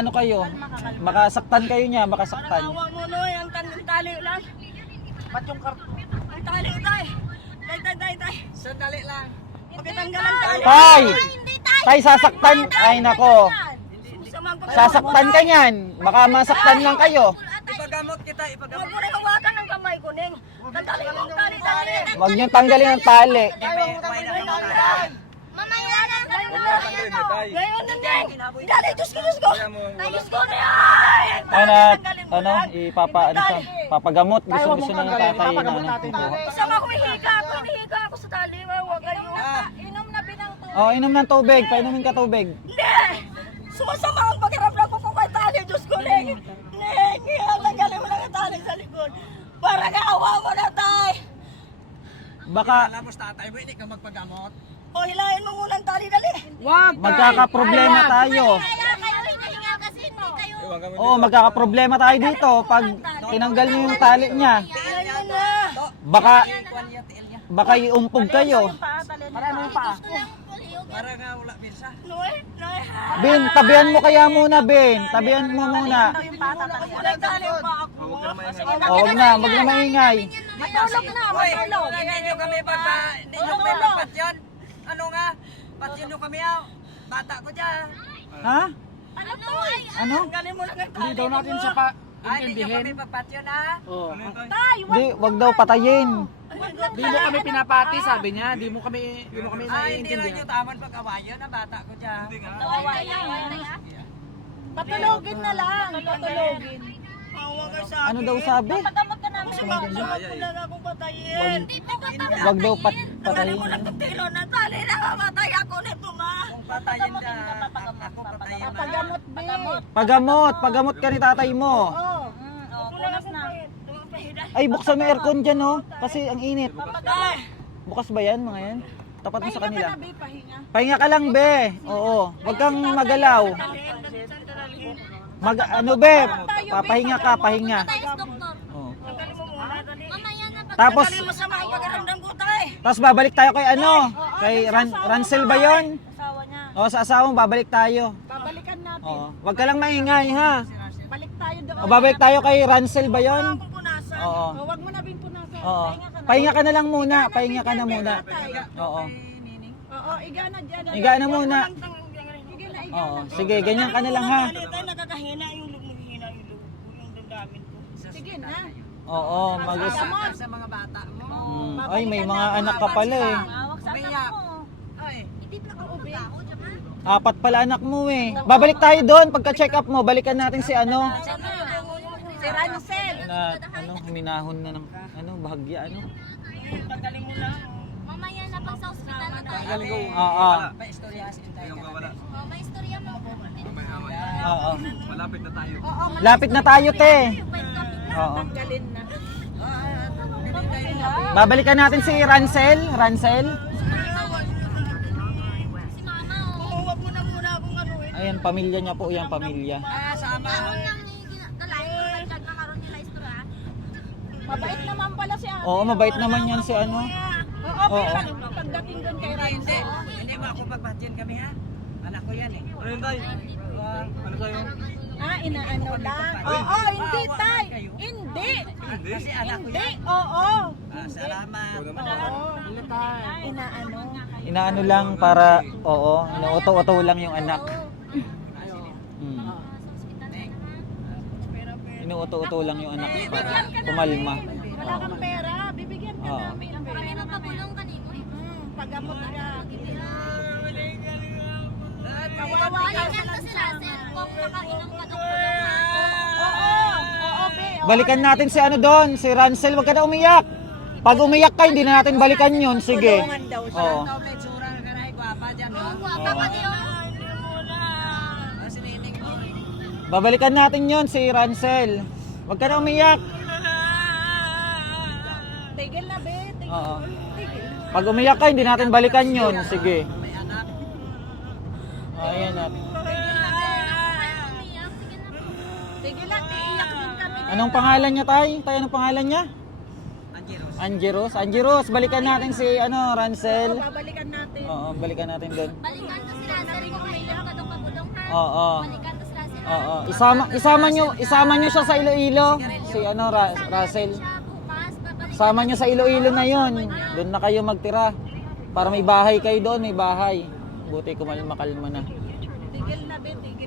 maano kayo. Makasaktan kayo niya, makasaktan. Awa mo no, ang tali lang. Ba't yung karton? Ang tali, tay. Tay. Sandali lang. Pagkatanggal ang tali. Tay! Tay, sasaktan. Ay, nako. Susamang Sasaktan ka niyan. Baka masaktan lang kayo. Ipagamot kita, Huwag ipagamot. mo rin hawakan ng kamay ko, Ning. Tanggalin mo ang tali. Huwag niyong tanggalin ang tali. Mamaya na. Gayon na, Ning. Dali, Diyos ko. Diyos ko na yan. Ano, ano siya, papagamot. Gusto na ng tatay na ano. Isama ko, hihiga ako sa tali. Huwag kayo. Inom na binang to. Oh, inom ng tubig. Painumin ka tubig. Hindi! Sumasama ang pakiramdam ko kung may tali, Diyos ko, Ning. Ning, tanggalin mo lang ang tali sa likod. Para awa mo na, tay. Baka Alam mo, tatay mo, hindi ka magpagamot. O, hilahin mo muna ang tali, dali. magkakaproblema tayo. Kaya kayo hinahinga kasi hindi kayo. Oo, magkakaproblema tayo dito pag tinanggal niyo yung tali niya. Ayun na. Baka iumpog kayo. Para nga wala bisa. Noy. Bin, tabihan mo kaya muna, Bin. Tabihan mo muna. Walang tali pa ako. Oh, wag na maingay. Matulog na, Hoy, matulog. hindi nyo kami hindi nyo kami magpatyon. Ano nga? Patyon nyo kami ah. Bata ko dyan. Ha? Ano to? Ano? Tanggalin mo lang ang tali. Hindi daw natin sa pa Hindi nyo kami magpatyon ah. Oh. Di, wag daw patayin. Di mo kami pinapati, sabi niya. Di mo kami Hindi lang nyo naiintindihan. tamon pag-awayan na bata ko dyan. Patulogin na lang. Patulogin. Awa ka sa Ano daw sabi? Pagamot ka namin. Wala na akong patayin. Hindi po ka Wag daw Tanggalin patayin. mo lang ang tilo na tali na mamatay ako nito, ma. Kung patayin na, ako patayin na. Pagamot. Pagamot ka ni tatay mo. Punas na. Ay, buksan mo aircon dyan, oh. Kasi ang init. Patay. Bukas ba yan, mga yan? Tapat mo sa kanila. Pahinga. Pahinga ka lang, be. Oo. Wag kang magalaw. Ano, be? Papahinga ka, pahinga. Tayo, doktor. Oo. Tanggalin mo muna, dali. Mamaya na pag... Tapos, Tanggalin mo sa mga pagkaramdam ko, tay. tapos babalik tayo kay ano? Kay Ransel ba yun? Asawa niya. O, sa asawang babalik tayo. Babalikan natin. Oo. Wag ka lang maingay, ha? Balik tayo doon. O, babalik tayo kay Ransel ba yun? Akong punasan. Oo. Huwag mo na binpunasan. Oo. Pahinga ka na lang muna. Pahinga ka na muna. Oo. Oo, igana dyan. Higa na muna. Sige na, Oo. Sige, ganyan ka na lang, ha? Dali, tay, nakakahina yung maghihina yung loob ko, yung damdamin ko. Sige na. Oo, Sa mga bata mo. Ay, may mga anak ka pala eh. Awak sa anak mo. Ay, Hindi pa ka ube. Apat pala anak mo eh. Babalik tayo doon pagka-check up mo. Balikan natin si ano. Si Rancel. Na ano, huminahon na ng ano, bahagya ano. Tanggalin mo lang. Mamaya na pag sa ospital na tayo. Oo. pa-istorya si tayo. Oh, may istorya mo. Oo. Malapit na tayo. Lapit na tayo, te. Oo. Tanggalin na. Babalikan natin si Ransel. Ransel. Si mama, oh. Oo, wag mo na muna akong ano eh. Ayan, pamilya niya po. Yan, pamilya. Sama. Mabait naman pala si ate. Oo, mabait naman yan si ano. Oo, Oo. pero pagdating doon kay Hindi, Rancel. hindi mo ako pagpatyon kami ha. Anak ko yan eh. Ano yun tayo? Ano sa'yo? Inaano lang. Oo, hindi tay. Hindi. Kasi anak ko Hindi. yan. Oo. Salamat. Inaano. Inaano lang para, oo, inuuto-uto lang yung anak. Inuuto-uto lang yung anak para kumalma. Wala kang pera, bibigyan ka Oo. namin. Kami nang pabulong kanino. Pagamot ka. Kawawa ka sa sila, sir. Kung makainom ka ng Oo, be. Balikan natin si ano doon, si Ransel, wag ka na umiyak. Pag umiyak ka, hindi na natin balikan yun. Sige. Oo. Ikaw may tsura ka na gwapa dyan. no? Guwapa ka niyo. Si Nining mo. Babalikan natin yon si Ransel. Wag ka na umiyak. Tigil na, be. Tigil. Oo. Tigil. Pag umiyak ka, hindi natin balikan yon. Sige. May anak. Ayan na. Tigil na, iiyak din kami. Anong pangalan niya, tay? Tay, anong pangalan niya? Angeros. Angeros. Angeros, balikan natin si ano, Ransel. Babalikan natin. Oo, balikan natin doon. Balikan to sila, sir. Kung may inom ka ng pabulong, ha? Oo. Balikan to sila, sir. Oo, isama nyo siya sa Iloilo. Si ano, Russell. Sama nyo sa Iloilo na yon. Doon na kayo magtira. Para may bahay kayo doon, may bahay. Buti kumalma-kalma na. Tigil na, be, tigil.